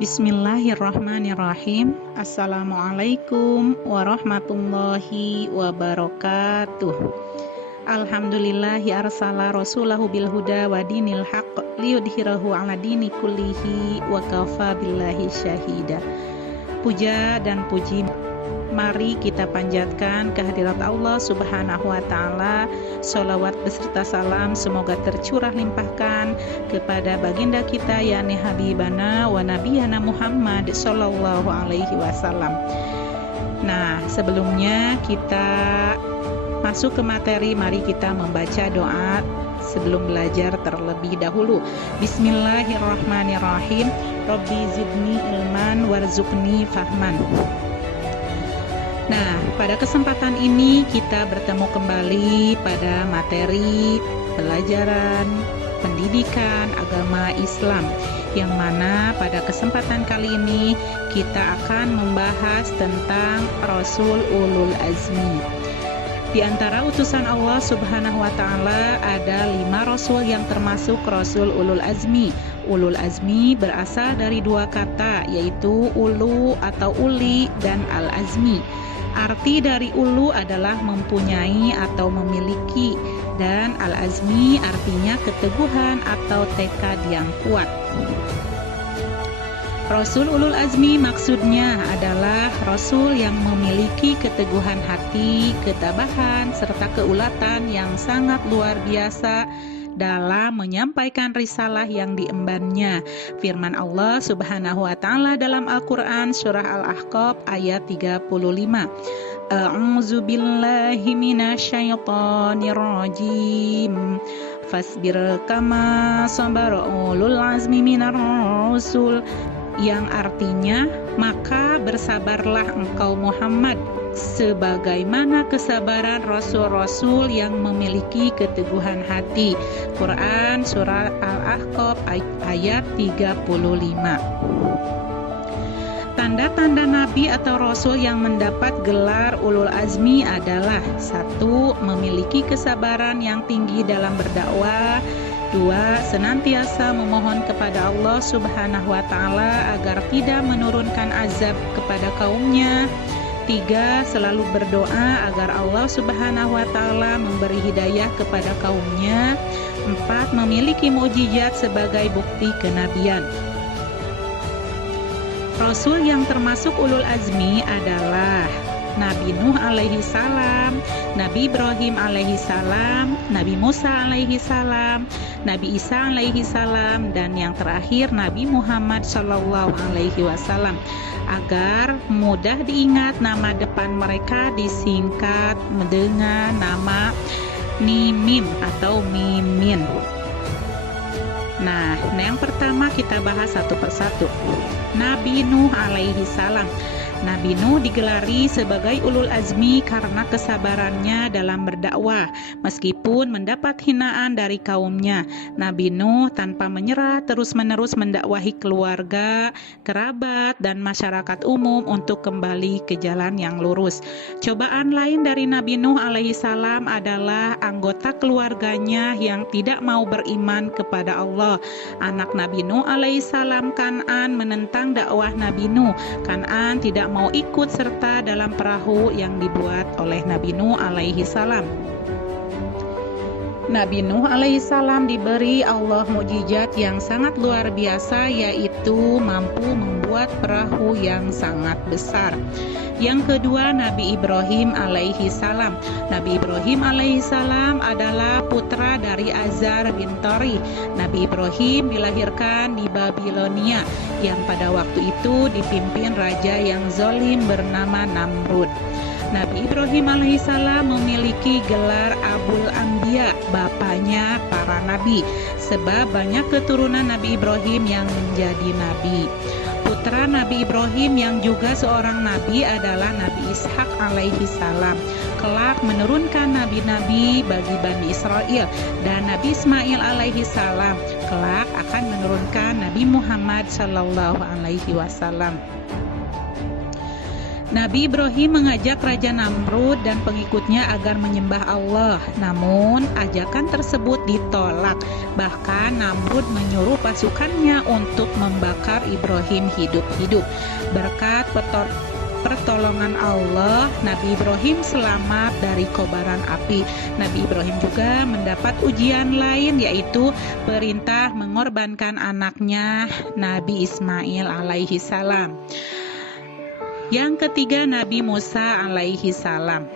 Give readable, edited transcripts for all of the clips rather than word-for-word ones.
Bismillahirrahmanirrahim. Assalamualaikum warahmatullahi wabarakatuh. Alhamdulillahi arsala rasulahu bil huda wa dinil haqq liyudhhirahu ala dini kullihi wa kafa billahi syahida. Puja dan puji mari kita panjatkan kehadirat Allah Subhanahu wa Ta'ala. Sholawat beserta salam semoga tercurah limpahkan kepada baginda kita yakni Habibana wa Nabiyana Muhammad Sallallahu Alaihi Wasallam. Nah, sebelumnya kita masuk ke materi, mari kita membaca doa sebelum belajar terlebih dahulu. Bismillahirrahmanirrahim. Rabbi zidni ilman warzuqni fahman. Nah, pada kesempatan ini kita bertemu kembali pada materi pelajaran pendidikan agama Islam, yang mana pada kesempatan kali ini kita akan membahas tentang Rasul Ulul Azmi. Di antara utusan Allah Subhanahu wa Ta'ala ada 5 Rasul yang termasuk Rasul Ulul Azmi. Ulul Azmi berasal dari 2 kata, yaitu ulu atau uli dan al-azmi. Arti dari ulu adalah mempunyai atau memiliki, dan al-azmi artinya keteguhan atau tekad yang kuat. Rasul Ulul Azmi maksudnya adalah Rasul yang memiliki keteguhan hati, ketabahan, serta keulatan yang sangat luar biasa dalam menyampaikan risalah yang diembannya. Firman Allah Subhanahu wa Ta'ala dalam Al-Qur'an surah Al-Ahqaf ayat 35. A'udzu billahi minasyaitonir rajim. Fasbir kama sabara ulul azmi minar rasul, yang artinya maka bersabarlah engkau Muhammad sebagaimana kesabaran rasul-rasul yang memiliki keteguhan hati. Quran surah Al-Ahqaf ayat 35. Tanda-tanda nabi atau rasul yang mendapat gelar ulul azmi adalah: 1. Memiliki kesabaran yang tinggi dalam berdakwah. 2. Senantiasa memohon kepada Allah Subhanahu wa Ta'ala agar tidak menurunkan azab kepada kaumnya. 3. Selalu berdoa agar Allah Subhanahu wa Ta'ala memberi hidayah kepada kaumnya. 4. Memiliki mukjizat sebagai bukti kenabian. Rasul yang termasuk ulul azmi adalah Nabi Nuh alaihi salam, Nabi Ibrahim alaihi salam, Nabi Musa alaihi salam, Nabi Isa alaihi salam, dan yang terakhir Nabi Muhammad sallallahu alaihi wasallam. Agar mudah diingat, nama depan mereka disingkat dengan nama Mimim atau Mimin. Nah, yang pertama kita bahas satu persatu. Nabi Nuh alaihi salam. Nabi Nuh digelari sebagai ulul azmi karena kesabarannya dalam berdakwah. Meskipun mendapat hinaan dari kaumnya, Nabi Nuh tanpa menyerah terus-menerus mendakwahi keluarga, kerabat, dan masyarakat umum untuk kembali ke jalan yang lurus. Cobaan lain dari Nabi Nuh alaihi salam adalah anggota keluarganya yang tidak mau beriman kepada Allah. Anak Nabi Nuh alaihi salam, Kan'an, menentang dakwah Nabi Nuh. Kan'an tidak mau ikut serta dalam perahu yang dibuat oleh Nabi Nuh alaihi salam. Nabi Nuh alaihi salam diberi Allah mukjizat yang sangat luar biasa, yaitu mampu membuat perahu yang sangat besar. Yang kedua, Nabi Ibrahim alaihi salam. Nabi Ibrahim alaihi salam adalah putra dari Azar bin Tari. Nabi Ibrahim dilahirkan di Babilonia yang pada waktu itu dipimpin raja yang zalim bernama Namrud. Nabi Ibrahim alaihissalam memiliki gelar Abul Anbiya, bapaknya para nabi, sebab banyak keturunan Nabi Ibrahim yang menjadi nabi. Putra Nabi Ibrahim yang juga seorang nabi adalah Nabi Ishak alaihissalam. Kelak menurunkan nabi-nabi bagi Bani Israel, dan Nabi Ismail alaihissalam kelak akan menurunkan Nabi Muhammad sallallahu alaihi wasallam. Nabi Ibrahim mengajak Raja Namrud dan pengikutnya agar menyembah Allah. Namun, ajakan tersebut ditolak. Bahkan Namrud menyuruh pasukannya untuk membakar Ibrahim hidup-hidup. Berkat pertolongan Allah, Nabi Ibrahim selamat dari kobaran api. Nabi Ibrahim juga mendapat ujian lain, yaitu perintah mengorbankan anaknya Nabi Ismail alaihi salam. Yang ketiga, Nabi Musa alaihi salam.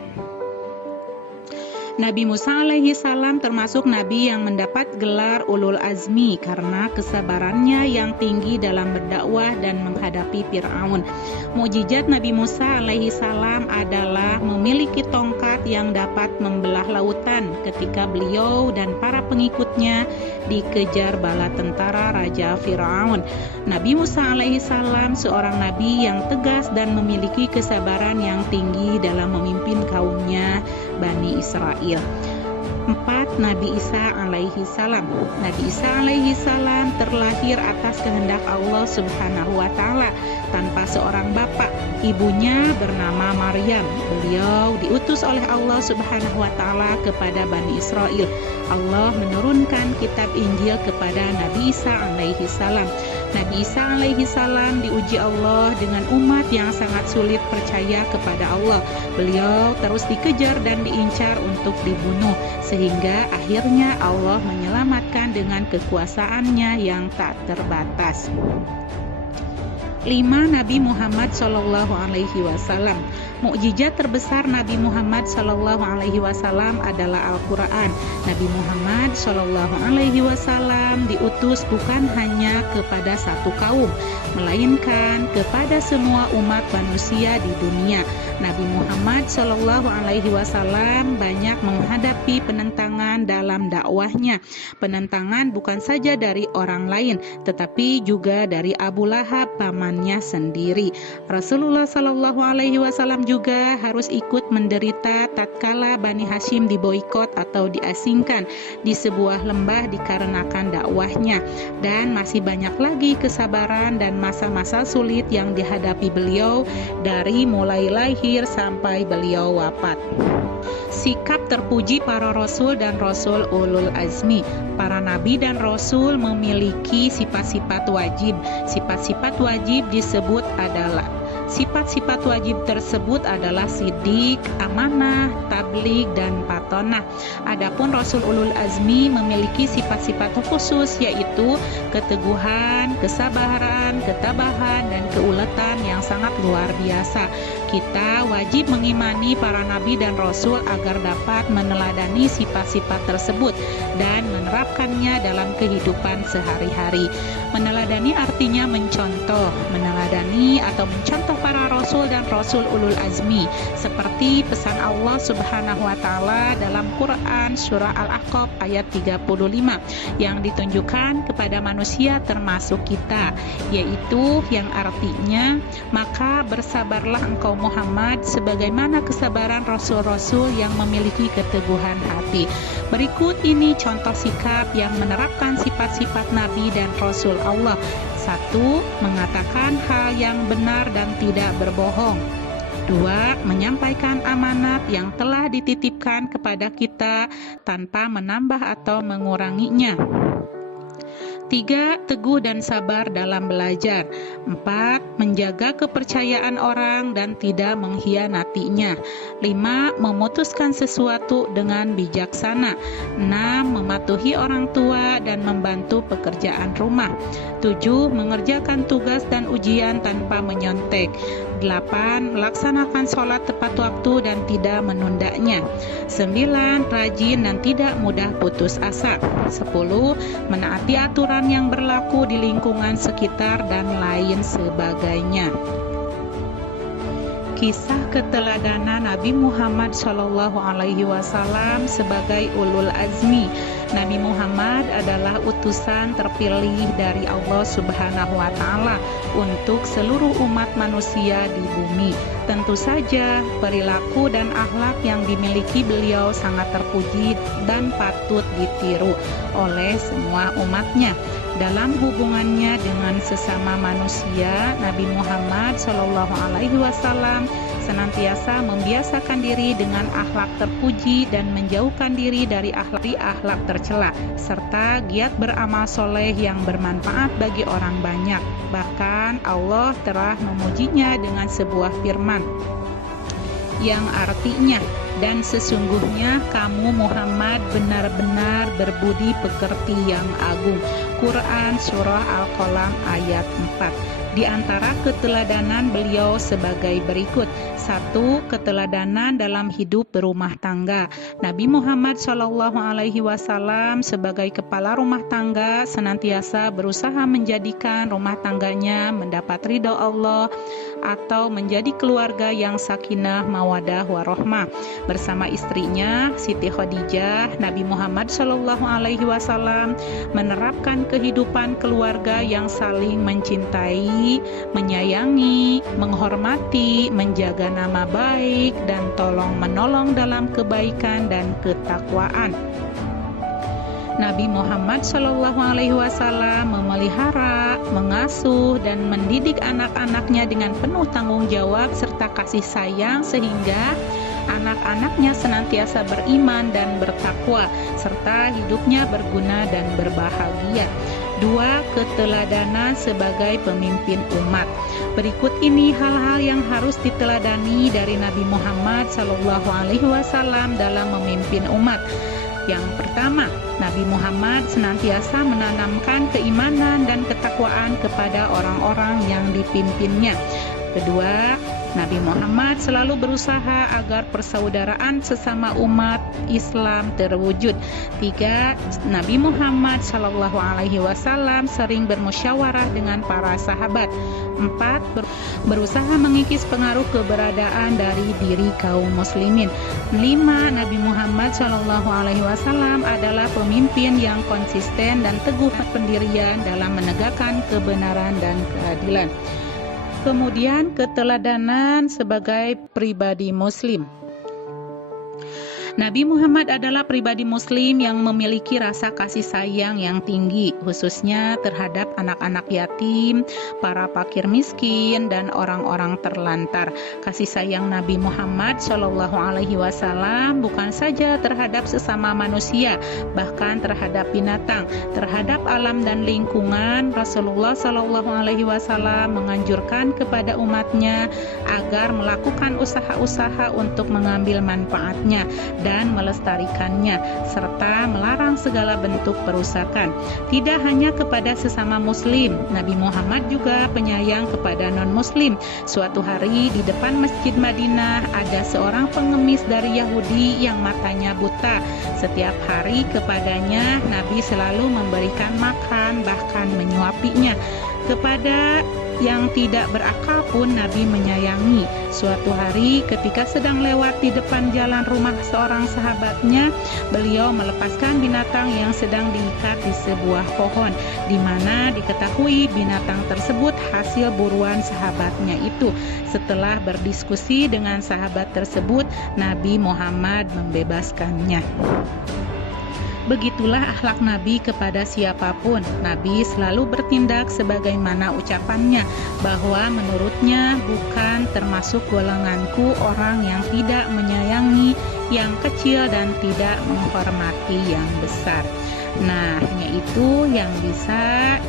Nabi Musa alaihi salam termasuk nabi yang mendapat gelar ulul azmi karena kesabarannya yang tinggi dalam berdakwah dan menghadapi Fir'aun. Mukjizat Nabi Musa alaihi salam adalah memiliki tongkat yang dapat membelah lautan ketika beliau dan para pengikutnya dikejar bala tentara Raja Fir'aun. Nabi Musa alaihi salam seorang nabi yang tegas dan memiliki kesabaran yang tinggi dalam memimpin kaumnya Bani Israel. 4. Nabi Isa alaihi salam. Nabi Isa alaihi salam terlahir atas kehendak Allah subhanahu wa ta'ala tanpa seorang bapak. Ibunya bernama Maryam. Beliau diutus oleh Allah subhanahu wa ta'ala kepada Bani Israel. Allah menurunkan kitab Injil kepada Nabi Isa alaihi salam. Nabi Isa alaihi salam diuji Allah dengan umat yang sangat sulit percaya kepada Allah. Beliau terus dikejar dan diincar untuk dibunuh, sehingga akhirnya Allah menyelamatkan dengan kekuasaannya yang tak terbatas. 5. Nabi Muhammad Shallallahu Alaihi Wasallam. Mukjizat terbesar Nabi Muhammad Shallallahu Alaihi Wasallam adalah Al-Quran. Nabi Muhammad Shallallahu Alaihi Wasallam diutus bukan hanya kepada satu kaum, melainkan kepada semua umat manusia di dunia. Nabi Muhammad Shallallahu Alaihi Wasallam banyak menghadapi penentangan dalam dakwahnya. Penentangan bukan saja dari orang lain, tetapi juga dari Abu Lahab, pamannya sendiri. Rasulullah Shallallahu Alaihi Wasallam juga harus ikut menderita tatkala Bani Hashim diboikot atau diasingkan di sebuah lembah dikarenakan dakwahnya, dan masih banyak lagi kesabaran dan masa-masa sulit yang dihadapi beliau dari mulai lahir sampai beliau wafat. Sikap terpuji para rasul dan rasul ulul azmi. Para nabi dan rasul memiliki sifat-sifat wajib. Sifat-sifat wajib Sifat-sifat wajib tersebut adalah sidik, amanah, tabligh, dan patonah. Adapun Rasul Ulul Azmi memiliki sifat-sifat khusus, yaitu keteguhan, kesabaran, ketabahan, dan keuletan yang sangat luar biasa. Kita wajib mengimani para nabi dan rasul agar dapat meneladani sifat-sifat tersebut dan menerapkannya dalam kehidupan sehari-hari. Meneladani artinya mencontoh, meneladani atau mencontoh para rasul dan rasul ulul azmi, seperti pesan Allah subhanahu wa ta'ala dalam Quran surah Al-Ahqaf ayat 35 yang ditunjukkan kepada manusia termasuk kita, yaitu yang artinya, maka bersabarlah engkau Muhammad sebagaimana kesabaran rasul-rasul yang memiliki keteguhan hati. Berikut ini contoh sikap yang menerapkan sifat-sifat nabi dan rasul Allah. 1. Mengatakan hal yang benar dan tidak berbohong. 2. Menyampaikan amanat yang telah dititipkan kepada kita tanpa menambah atau menguranginya. 3. Teguh dan sabar dalam belajar. 4. Menjaga kepercayaan orang dan tidak mengkhianatinya. 5. Memutuskan sesuatu dengan bijaksana. 6. Mematuhi orang tua dan membantu pekerjaan rumah. 7. Mengerjakan tugas dan ujian tanpa menyontek. 8. Melaksanakan sholat tepat waktu dan tidak menundanya. 9. Rajin dan tidak mudah putus asa. 10. Menaati aturan yang berlaku di lingkungan sekitar dan lain sebagainya. Kisah keteladanan Nabi Muhammad Shallallahu Alaihi Wasallam sebagai ulul azmi. Nabi Muhammad adalah utusan terpilih dari Allah Subhanahu wa Ta'ala untuk seluruh umat manusia di bumi. Tentu saja perilaku dan akhlak yang dimiliki beliau sangat terpuji dan patut ditiru oleh semua umatnya. Dalam hubungannya dengan sesama manusia, Nabi Muhammad SAW senantiasa membiasakan diri dengan akhlak terpuji dan menjauhkan diri dari akhlak tercela, serta giat beramal soleh yang bermanfaat bagi orang banyak. Bahkan Allah telah memujinya dengan sebuah firman yang artinya, dan sesungguhnya kamu Muhammad benar-benar berbudi pekerti yang agung. Quran Surah Al-Qalam ayat 4. Di antara keteladanan beliau sebagai berikut. 1. Keteladanan dalam hidup berumah tangga. Nabi Muhammad SAW sebagai kepala rumah tangga senantiasa berusaha menjadikan rumah tangganya mendapat ridho Allah atau menjadi keluarga yang sakinah, mawadah, warahmah. Bersama istrinya Siti Khadijah, Nabi Muhammad SAW menerapkan kehidupan keluarga yang saling mencintai, menyayangi, menghormati, menjaga nama baik, dan tolong-menolong dalam kebaikan dan ketakwaan. Nabi Muhammad SAW memelihara, mengasuh, dan mendidik anak-anaknya dengan penuh tanggung jawab serta kasih sayang sehingga anak-anaknya senantiasa beriman dan bertakwa serta hidupnya berguna dan berbahagia. 2. Keteladanan sebagai pemimpin umat. Berikut ini hal-hal yang harus diteladani dari Nabi Muhammad SAW dalam memimpin umat. Yang pertama, Nabi Muhammad senantiasa menanamkan keimanan dan ketakwaan kepada orang-orang yang dipimpinnya. Kedua, Nabi Muhammad selalu berusaha agar persaudaraan sesama umat Islam terwujud. 3. Nabi Muhammad SAW sering bermusyawarah dengan para sahabat. 4. Berusaha mengikis pengaruh keberadaan dari diri kaum muslimin. 5. Nabi Muhammad SAW adalah pemimpin yang konsisten dan teguh pendirian dalam menegakkan kebenaran dan keadilan. Kemudian keteladanan sebagai pribadi muslim. Nabi Muhammad adalah pribadi muslim yang memiliki rasa kasih sayang yang tinggi, khususnya terhadap anak-anak yatim, para fakir miskin, dan orang-orang terlantar. Kasih sayang Nabi Muhammad SAW bukan saja terhadap sesama manusia, bahkan terhadap binatang, terhadap alam dan lingkungan. Rasulullah SAW menganjurkan kepada umatnya agar melakukan usaha-usaha untuk mengambil manfaatnya dan melestarikannya, serta melarang segala bentuk perusakan. Tidak hanya kepada sesama muslim, Nabi Muhammad juga penyayang kepada non-muslim. Suatu hari di depan Masjid Madinah ada seorang pengemis dari Yahudi yang matanya buta. Setiap hari kepadanya Nabi selalu memberikan makan, bahkan menyuapinya. Kepada yang tidak berakal pun Nabi menyayangi. Suatu hari ketika sedang lewat di depan jalan rumah seorang sahabatnya, beliau melepaskan binatang yang sedang diikat di sebuah pohon, di mana diketahui binatang tersebut hasil buruan sahabatnya itu. Setelah berdiskusi dengan sahabat tersebut, Nabi Muhammad membebaskannya. Begitulah akhlak Nabi kepada siapapun. Nabi selalu bertindak sebagaimana ucapannya, bahwa menurutnya bukan termasuk golonganku orang yang tidak menyayangi yang kecil dan tidak menghormati yang besar. Nah, hanya itu yang bisa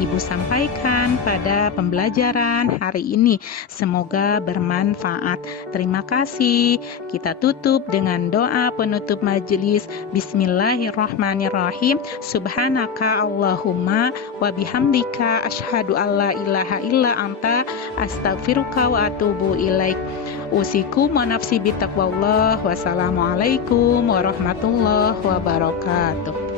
Ibu sampaikan pada pembelajaran hari ini. Semoga bermanfaat. Terima kasih. Kita tutup dengan doa penutup majelis. Bismillahirrahmanirrahim. Subhanaka Allahumma wa bihamdika asyhadu alla ilaha illa anta astaghfiruka wa atubu ilaik. Usikum wa nafsi bitaqwallah. Wassalamualaikum warahmatullahi wabarakatuh.